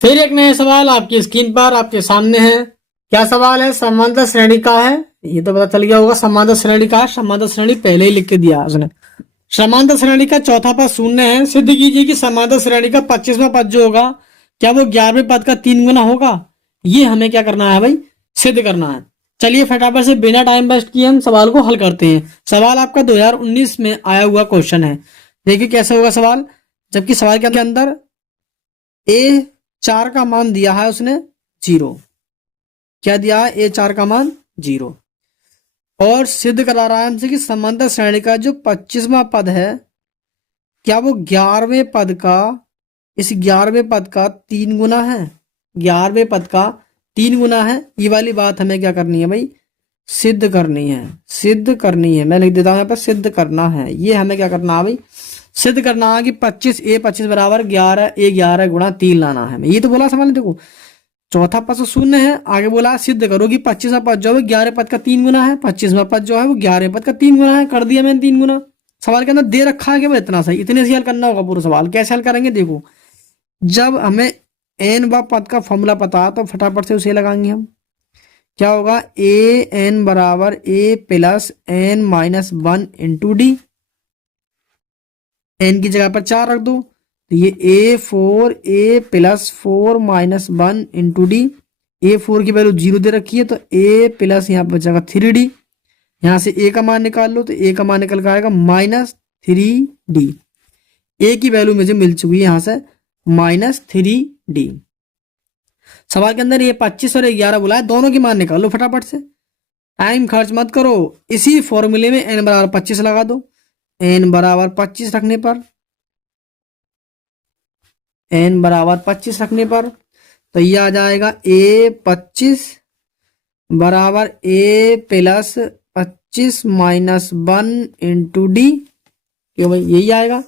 फिर एक नया सवाल आपकी स्क्रीन पर आपके सामने है। क्या सवाल है? समांतर श्रेणी का है। ये तो पता चल गया होगा समांतर श्रेणी का है। समांतर श्रेणी पहले ही लिख के दिया उसने। समांतर श्रेणी का चौथा पद शून्य है। सिद्ध कीजिए कि समांतर श्रेणी का 25वां पद जो होगा क्या वो 11वें पद का 3 गुना होगा। ये हमें क्या करना है भाई? सिद्ध करना है। चलिए फटाफट से बिना टाइम वेस्ट किए हम सवाल को हल करते हैं। सवाल आपका 2019 में आया हुआ क्वेश्चन है। देखिए कैसे होगा सवाल। जबकि सवाल के अंदर A4 का मान दिया है उसने 0। क्या दिया है? A4 का मान 0 और सिद्ध करा रहा है हमसे कि समांतर श्रेणी का जो 25वां पद है क्या वो 11वें पद का, इस 11वें पद का 3 गुना है। 11वें पद का 3 गुना है। ये वाली बात हमें क्या करनी है भाई? सिद्ध करनी है। सिद्ध करनी है। मैं लिख देता हूं यहाँ पर सिद्ध करना है। ये हमें क्या करना है भाई? सिद्ध करना है कि 25 बराबर 11 गुणा 3 लाना है। ये तो बोला सवाल। देखो चौथा पद शून्य है, आगे बोला सिद्ध करो कि 25वां पद जो है 11 पद का 3 गुना है। 25वां पद जो है वो 11 पद का 3 गुना है। कर दिया मैंने 3 गुना। सवाल के अंदर दे रखा है केवल इतना सही। इतने से हल करना होगा पूरा सवाल। कैसे हल करेंगे? देखो जब हमें n व पद का फॉर्मूला पता है तो फटाफट से उसे लगाएंगे हम। क्या होगा? ए एन बराबर A plus N minus 1 into D. N की जगह पर 4 रख दो तो ये A4 A plus 4 minus 1 into D. A4 की वैल्यू 0 दे रखी है तो A प्लस यहाँ पर बचेगा 3D। यहाँ से A का मान निकाल लो तो A का मान निकल कर आएगा माइनस 3D। A की वैल्यू मुझे मिल चुकी है यहाँ से माइनस 3D। सवाल के अंदर ये 25 और 11 बोला है, दोनों की मान निकाल लो फटाफट से। टाइम खर्च मत करो। इसी फॉर्मूले में n बराबर 25 लगा दो। n बराबर 25 रखने पर n बराबर 25 रखने पर तो ये आ जाएगा A25 बराबर A plus 25 minus 1 into D. क्यों भाई? यही आएगा।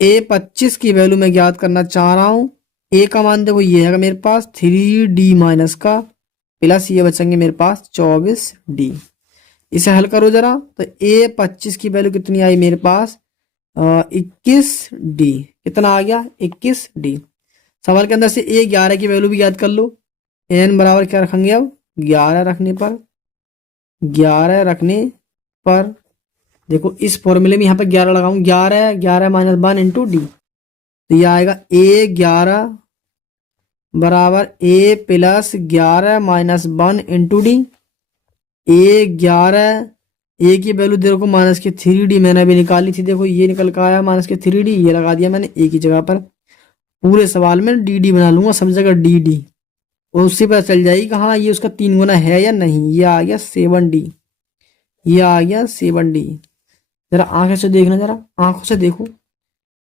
A25 की वैल्यू मैं ज्ञात करना चाह रहा हूं। A का मान देखो ये है मेरे पास 3D माइनस का प्लस ये बचेंगे मेरे पास 24D। इसे हल करो जरा तो A25 की वैल्यू कितनी आई मेरे पास? 21D। कितना आ गया? 21D। सवाल के अंदर से A11 की वैल्यू भी याद कर लो। n बराबर क्या रखेंगे अब? 11 रखने पर 11 रखने पर देखो इस फॉर्मूले में यहाँ पर 11 लगाऊं। 11 माइनस 1 इंटू डी तो ये आएगा A11 बराबर A plus 11 minus 1 into D. A11 A की वैल्यू देखो माइनस के 3D मैंने अभी निकाली थी। देखो ये निकल कर आया माइनस के 3D। ये लगा दिया मैंने A की जगह पर। पूरे सवाल में DD बना लूंगा, समझेगा DD और उससे पता चल जाएगी कि हाँ ये उसका 3 गुना है या नहीं। ये आ गया 7D। ये आ गया 7D। जरा आंखें से देखना, जरा आंखों से देखो।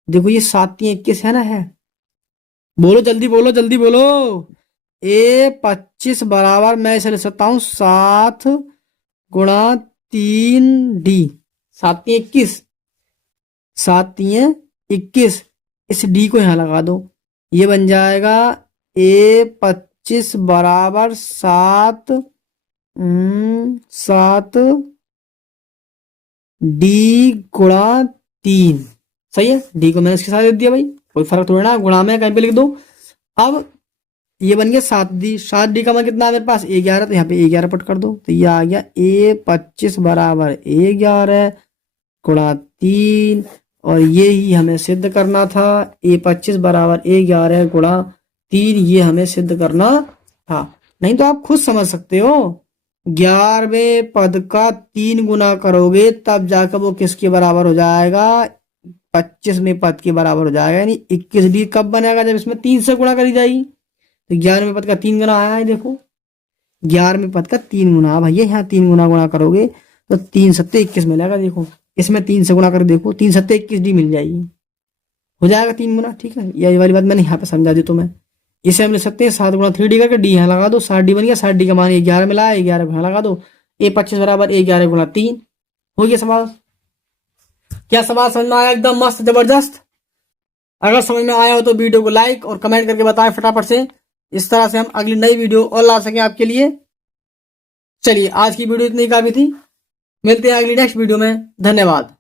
देखो ये 7×3=21 है ना? है। बोलो जल्दी बोलो, जल्दी बोलो। A25 बराबर मैं इसे लिख सकता हूँ 7 गुणा 3D। 7×3=21। 7×3=21। इस D को यहाँ लगा दो। ये बन जाएगा A25 बराबर 7 D गुणा 3। सही है। D को मैंने इसके साथ दे दिया भाई, कोई फर्क थोड़ा ना, गुणा में कहीं पे लिख दो। अब ये बन गया 7D। 7D का मान कितना है मेरे पास? A11 तो यहाँ पे A11 पुट कर दो तो ये आ गया A25 बराबर A11 गुणा 3 और ये ही हमें सिद्ध करना था। A25 बराबर A11 गुणा 3 ये हमें सिद्ध करना था। नहीं तो आप खुद समझ सकते हो। 11वें पद का 3 गुना करोगे तब जाकर वो किसके बराबर हो जाएगा? 25वें पद के बराबर हो जाएगा। यानी 21D कब बनेगा? जब इसमें 3 से गुणा करी जाएगी। तो 11वें पद का 3 गुना आया है। देखो 11वें पद का 3 गुना भैया, यहाँ 3 गुना करोगे तो 3×7=21 मिलेगा। देखो इसमें 3 से गुणा कर देखो, 3×7=21D मिल जाएगी। हो जाएगा 3 गुना। ठीक है, यही वाली बात मैंने यहाँ पे समझा दी तुम्हें। इसे हम लिख सकते हैं 7 गुणा 3D करके D यहाँ लगा दो। 7D बन गया। 7D का मान 11 मिला है, 11 को यहाँ लगा दो। A25 बराबर A11 गुणा 3 हो गया सवाल। क्या सवाल समझ में आया? एकदम मस्त जबरदस्त। अगर समझ में आया हो तो वीडियो को लाइक और कमेंट करके बताएं फटाफट से। इस तरह से हम अगली नई वीडियो और ला सकें आपके लिए। चलिए आज की वीडियो इतनी काफी थी। मिलते हैं अगली नेक्स्ट वीडियो में। धन्यवाद।